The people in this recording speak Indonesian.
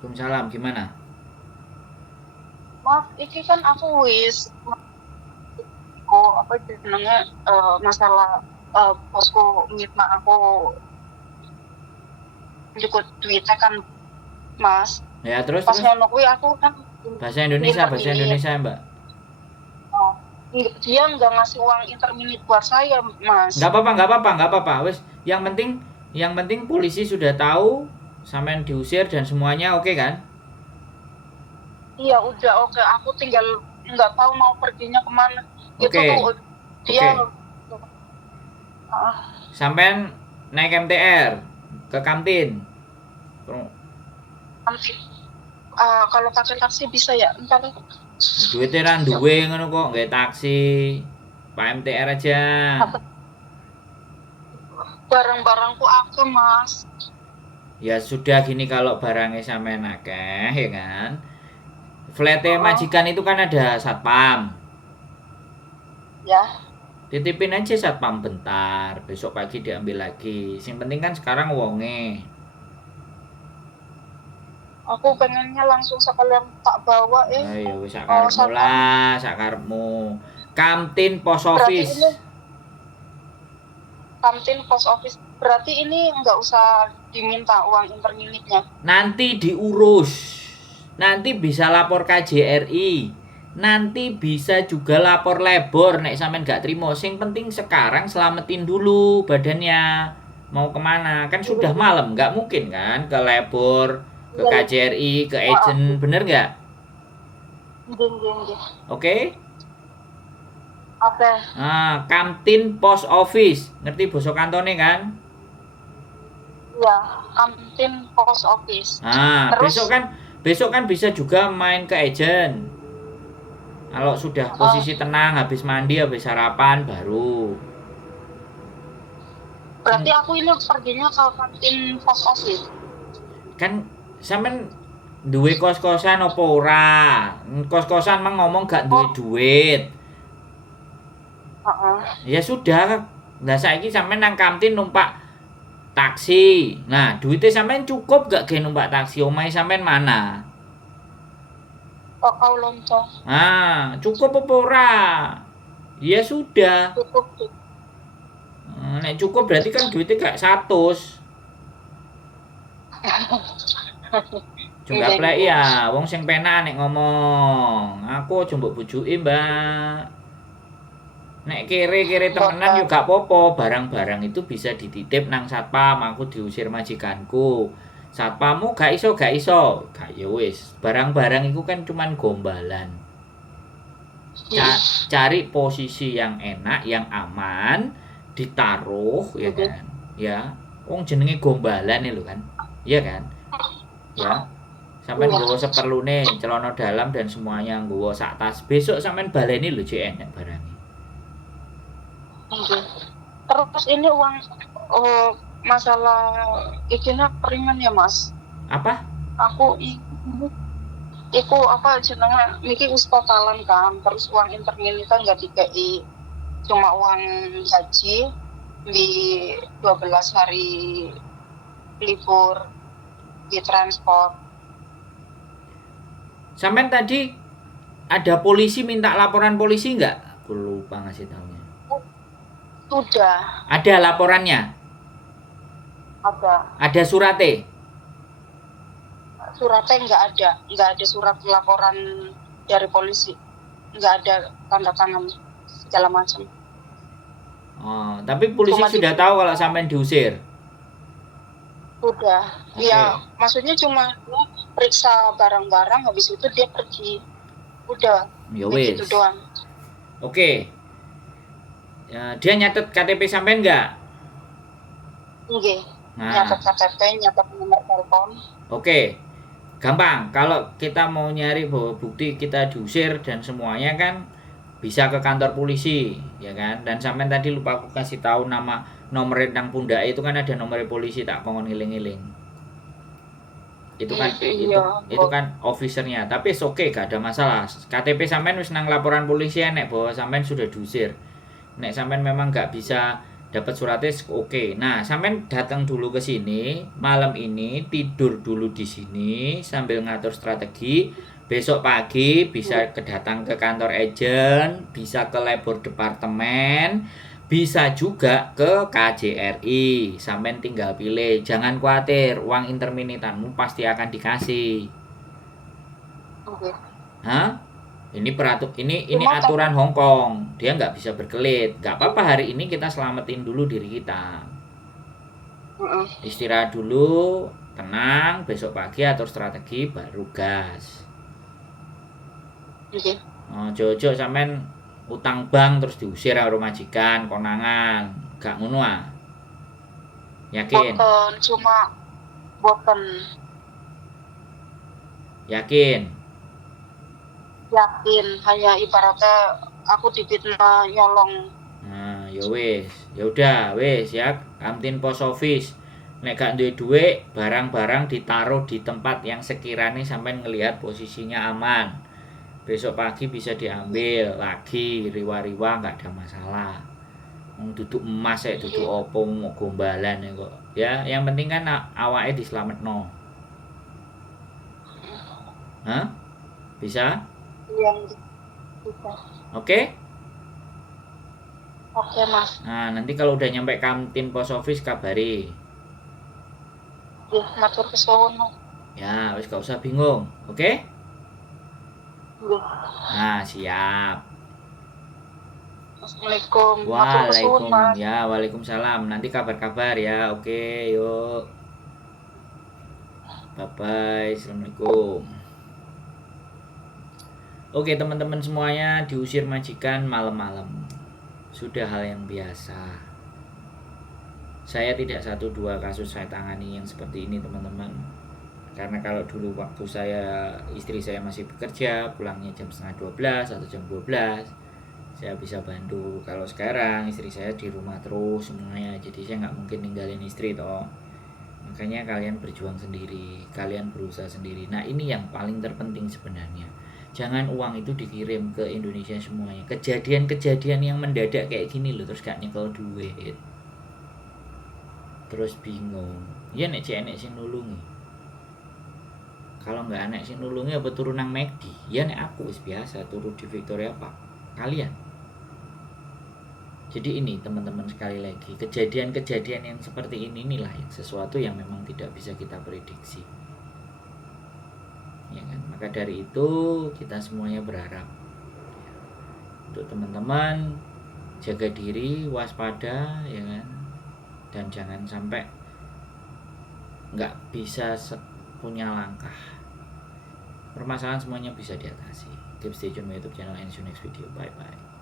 Waalaikumsalam, gimana? Maaf, iki kan aku wis kok apa jenenge masalah bosku minta aku njukut duitnya kan Mas. Ya, terus Pas terus ngono kuwi aku kan bahasa interminit. Indonesia, Mbak. Oh, dia nggak ngasih uang interminit buat saya, Mas. Nggak apa-apa. Wes, yang penting polisi sudah tahu sampean diusir dan semuanya oke kan? Iya, udah oke. Aku tinggal nggak tahu mau perginya kemana. Itu tuh Oke. dia Oke. Sampean naik MTR ke kantin. nanti kalau pakai taksi bisa ya ntar Duitnya ra duwe ngono kok, nggak taksi. Pak MTR aja. barang-barangku aku Mas. Ya sudah gini kalau barangnya sampean akeh ya kan. Flete Oh, majikan itu kan ada satpam. ya. Titipin aja satpam bentar, besok pagi diambil lagi. Yang penting kan sekarang wonge. Aku pengennya langsung sekalian tak bawa Ayo wis oh sakarepmu satpam. lah, sakarepmu. Kantin pos Berarti office. ini kantin post office. Berarti ini nggak usah diminta uang interminitnya. Nanti diurus. Nanti bisa lapor KJRI. Nanti bisa juga lapor lebor nek sampean gak terima. Sing penting sekarang selamatin dulu badannya. Mau kemana? Kan sudah malam, nggak mungkin kan ke lebor, ke Iya, KJRI, ke agent, bener nggak? iya. Oke? Oke, Nah, kantin pos office, ngerti bosok kantone kan? ya kantin post office. Nah, Terus, besok kan bisa juga main ke agent. Kalau sudah posisi tenang, habis mandi, habis sarapan baru. berarti Kan aku ini perginya ke kantin post office. kan sampean duwe kos-kosan apa ora? Kos-kosan mah ngomong gak duwe Oh, duit. heeh. Ya sudah, nah saiki sampean nang kantin numpak taksi. Nah, duitnya sampean cukup gak ge numpak taksi? Omahe sampean mana? Oh, kau lontong. Ah, cukup apa ora? Ya sudah. Cukup, cukup. Nek cukup berarti kan duitnya gak 100. Juga Enggak, plek enggak. ya, wong sing penak nek ngomong. Aku aja mbok bujuki, Mbak. Nek kere-kere temenan yo Mboten. gak popo, barang-barang itu bisa dititip nang satpam, aku diusir majikanku. Satpammu gak iso, gak ya wis. Barang-barang itu kan cuman gombalan. Cari posisi yang enak, yang aman, ditaruh ya Oke. kan. Ya, wong jenenge gombalan lho kan. Iya kan? Ya. Sampeyan Iya. nggawa seperlune, celana dalam dan semuanya nggawa sak tas. Besok sampeyan baleni lho jek enek barangnya. Oke. Terus ini uang oh, masalah ikinya keringan ya Mas. Apa? Aku iku apa jenenge niki wis totalan kan. Terus uang interminita nggak dikei cuma uang gaji di 12 hari libur di transport. Sampeyan tadi ada polisi minta laporan polisi nggak? Aku lupa ngasih tahunya. Sudah Ada laporannya? ada Ada surate? suratnya nggak ada surat laporan dari polisi, nggak ada tanda tangan segala macam. Oh, tapi polisi Cuma di sudah tahu kalau sampean diusir. sudah ya Oke. maksudnya cuma dia periksa barang-barang habis itu dia pergi, udah Ya begitu wis. doang. Oke. Ya, dia nyatet KTP sampean nggak? Nggih, Nah, nyatet KTP, nyatet nomor telepon. oke. Gampang. Kalau kita mau nyari bahwa bukti kita diusir dan semuanya kan bisa ke kantor polisi, ya kan? Dan sampean tadi lupa aku kasih tahu nama nomor nang pundak itu kan ada nomor polisi tak kongon ngiling-ngiling. Itu kan Iya, itu kan officernya. Tapi oke, gak ada masalah. KTP sampean wis nang laporan polisi enek bahwa sampean sudah diusir. Nek sampean memang gak bisa dapat suratnya oke. Nah, sampean datang dulu ke sini malam ini, tidur dulu di sini sambil ngatur strategi. Besok pagi bisa kedatang ke kantor agent, bisa ke labor departemen, bisa juga ke KJRI. Sampean tinggal pilih. Jangan khawatir, uang interminitanmu pasti akan dikasih. Oke. Hah? Ini Cuma aturan Hong Kong. Dia nggak bisa berkelit. Nggak apa-apa, hari ini kita selamatin dulu diri kita. Istirahat dulu, tenang, besok pagi atur strategi baru gas. Oke. Jojo sampean utang bank terus diusir karo majikan, konangan. Gak ngono ah. Yakin? Boten, cuma boten Yakin? yakin, hanya ibaratnya aku difitnah nyolong. Nah, ya wis. Ya udah, wis ya. Kamtin pos office. Nek gak duwe duit, barang-barang ditaruh di tempat yang sekiranya sampean ngelihat posisinya aman. Besok pagi bisa diambil lagi, riwa-riwa nggak ada masalah. Duduk emas ya, duduk opo mau gombalan ya kok. Ya, yang penting kan awake diselametno. Hah? Bisa? Yang bisa. Oke? Oke, Mas. Nah, nanti kalau udah nyampe kantin pos office kabari. Matur kesuwun, Mas. Ya, wis gak usah bingung. Oke? Nggih. Nah, siap. Assalamualaikum. Matur kesuwun, Mas. Ya, waalaikumsalam. Nanti kabar-kabar ya. Oke, yuk. Bye-bye. Assalamualaikum. Oke, teman-teman semuanya, diusir majikan malam-malam. Sudah hal yang biasa. Saya tidak 1-2 kasus saya tangani yang seperti ini, teman-teman. Karena kalau dulu waktu istri saya masih bekerja, pulangnya jam 11:30 atau jam 12, saya bisa bantu. Kalau sekarang istri saya di rumah terus semuanya, jadi saya nggak mungkin ninggalin istri toh. Makanya kalian berjuang sendiri, kalian berusaha sendiri. Nah, ini yang paling terpenting sebenarnya. Jangan uang itu dikirim ke Indonesia semuanya. Kejadian-kejadian yang mendadak kayak gini loh, terus gak nyekel duit, terus bingung. Ya nek sing nulungi. Kalau nggak anak sing nulungi apa turun nang McD? Ya nek aku wis biasa turun di Victoria Park. Kalian. Jadi ini teman-teman, sekali lagi, kejadian-kejadian yang seperti ini inilah yang sesuatu yang memang tidak bisa kita prediksi. Ya kan? Maka dari itu kita semuanya berharap untuk teman-teman jaga diri, waspada, ya kan, dan jangan sampai nggak bisa punya langkah. Permasalahan semuanya bisa diatasi. Keep stay tune my YouTube channel and see you next video. Bye bye.